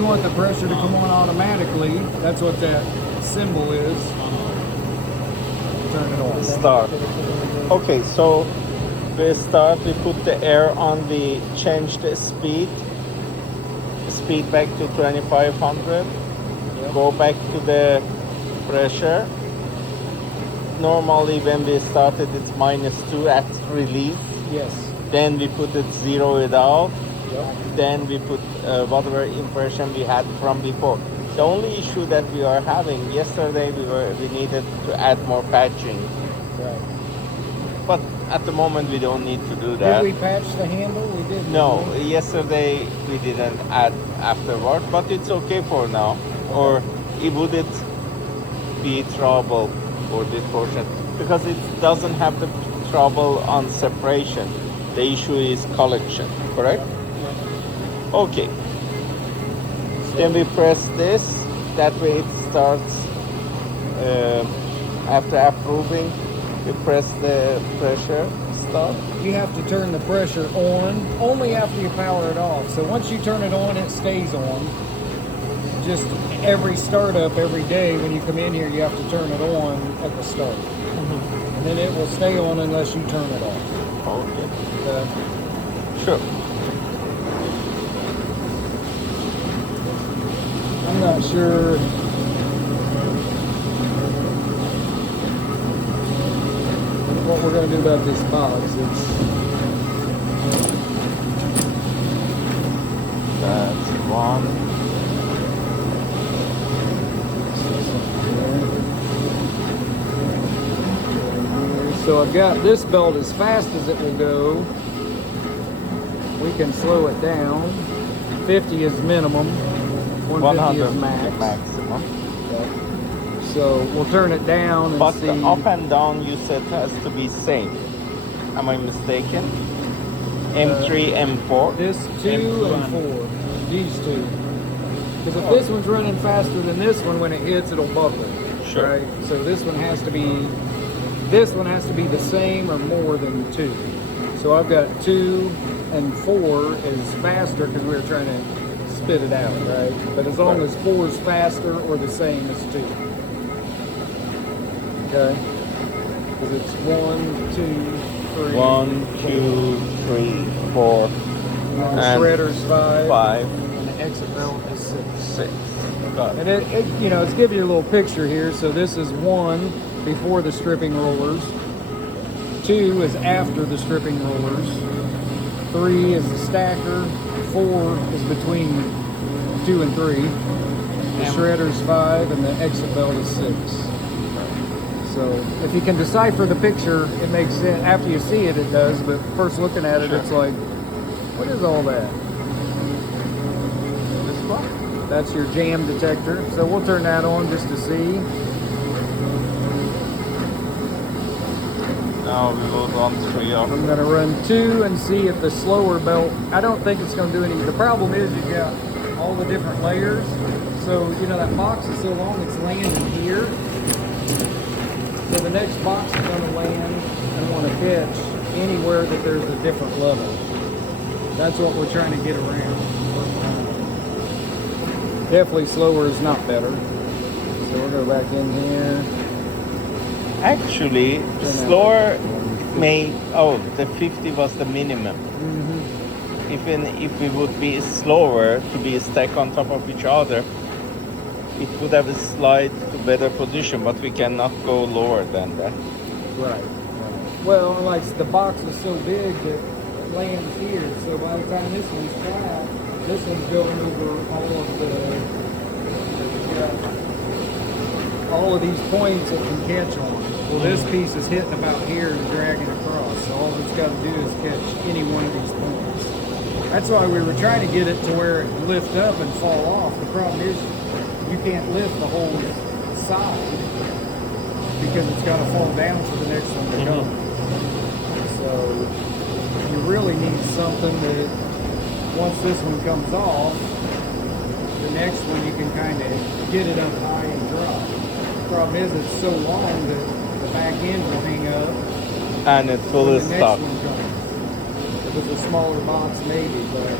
you want the pressure to come on automatically, that's what that symbol is. Turn it on. Start. Okay, so we start, we put the air on, we change the speed back to 2500, go back to the pressure. Normally when we started it's -2 at release. Yes. Then we put it, zero it out. Yep. Then we put whatever impression we had from before. The only issue that we are having, yesterday we needed to add more patching. Right. But at the moment we don't need to do that. Did we patch the handle? We did. No, yesterday we didn't add afterward, but it's okay for now. Or it wouldn't be trouble for this portion because it doesn't have the trouble on separation. The issue is collection, correct? Okay. Then we press this. That way it starts. After approving, we press the pressure stop. You have to turn the pressure on only after you power it off. So once you turn it on, it stays on. Just every startup, every day when you come in here, you have to turn it on at the start. And then it will stay on unless you turn it off. Okay. Sure. I'm not sure. What we're going to do about this box. That's one. So I've got this belt as fast as it will go. We can slow it down. 50 is minimum. 150 is max. Maximum. So we'll turn it down and But see. the up and down you said has to be same. Am I mistaken? M3, M4. This 2 and 4. These two. Because if this one's running faster than this one, when it hits, it'll buckle. Sure. Right? So this one has to be the same or more than 2. So I've got 2 and 4 is faster because we were trying to spit it out, right? But as long as 4 is faster or the same as 2. Okay? Because it's 1, 2, 3. 1, 2, 3, 4. And the And shredder's 5. 5, And the exit belt is 6. 6. Got And it. it's giving you a little picture here. So this is 1 before the stripping rollers. 2 is after the stripping rollers. 3 is the stacker. 4 is between 2 and 3. The shredder's 5 and the exit belt is 6. So if you can decipher the picture, it makes sense. After you see it, it does. But first looking at it, it's like, what is all that? This one? That's your jam detector. So we'll turn that on just to see. Now we will run 3 of I'm gonna run 2 and see if the slower belt, I don't think it's gonna do any. The problem is you've got all the different layers. So, that box is so long, it's landing here. So the next box is gonna land and wanna catch anywhere that there's a different level. That's what we're trying to get around. Definitely slower is not better. So we'll go back in here. Actually, slower may, the 50 was the minimum. Even if we would be slower to be stacked on top of each other, it would have a slide to better position, but we cannot go lower than that. Right. Well, like the box is so big that it lands here. So by the time this one's flat, this one's going over all of these points it can catch on. Well, this piece is hitting about here and dragging across. So all it's got to do is catch any one of these points. That's why we were trying to get it to where it lift up and fall off. The problem is you can't lift the whole side because it's got to fall down for the next one to come. So you really need something that once this one comes off, the next one you can kind of get it up high and drop. The problem is it's so long that the back end will hang up And it will when the stop. next one comes. If it's a smaller box, maybe, but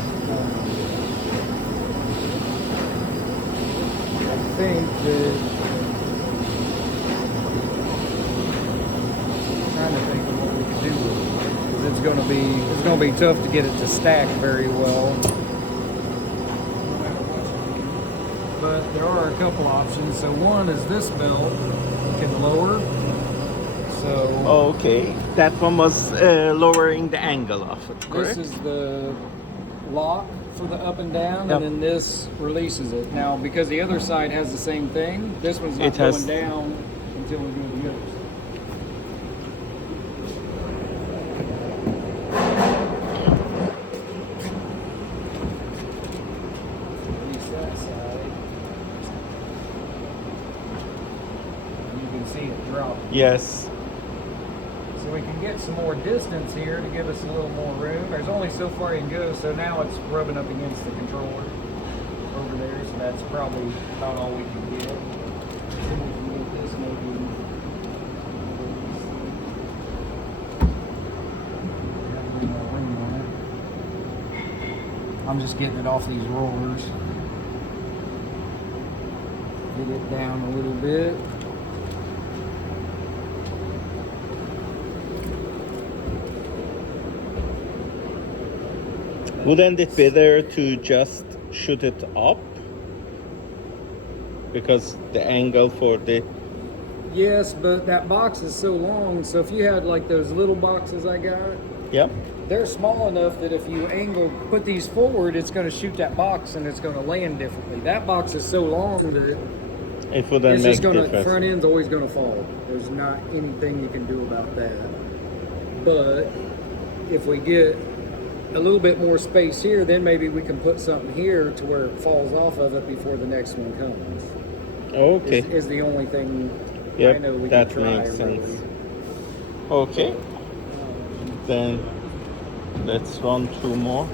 think that trying to think of what we could do with it. 'Cause it's gonna be tough to get it to stack very well. But there are a couple options. So one is this belt you can lower. So Okay, that one was lowering the angle of it, correct? this is the lock for the up and down, Yep. and then this releases it. Now, because the other side has the same thing, this one's not It has- going down until we do the others. Release that side. And you can see it drop. Yes. So we can get some more distance here to give us a little more room. There's only so far you can go, so now it's rubbing up against the controller over there, so that's probably about all we can get. Then we can get this maybe. Have a little more room on it. I'm just getting it off these rollers. Get it down a little bit. Wouldn't it be better to just shoot it up? Because the angle for the Yes, but that box is so long, so if you had like those little boxes I got, yeah. they're small enough that if you put these forward, it's going to shoot that box and it's going to land differently. That box is so long that It wouldn't it's make just going to, difference. front end's always going to fall. There's not anything you can do about that. But if we get a little bit more space here, then maybe we can put something here to where it falls off of it before the next one comes. Okay. Is the only thing I Yep, know we that can try. makes sense. Really. Okay. Then let's run two more.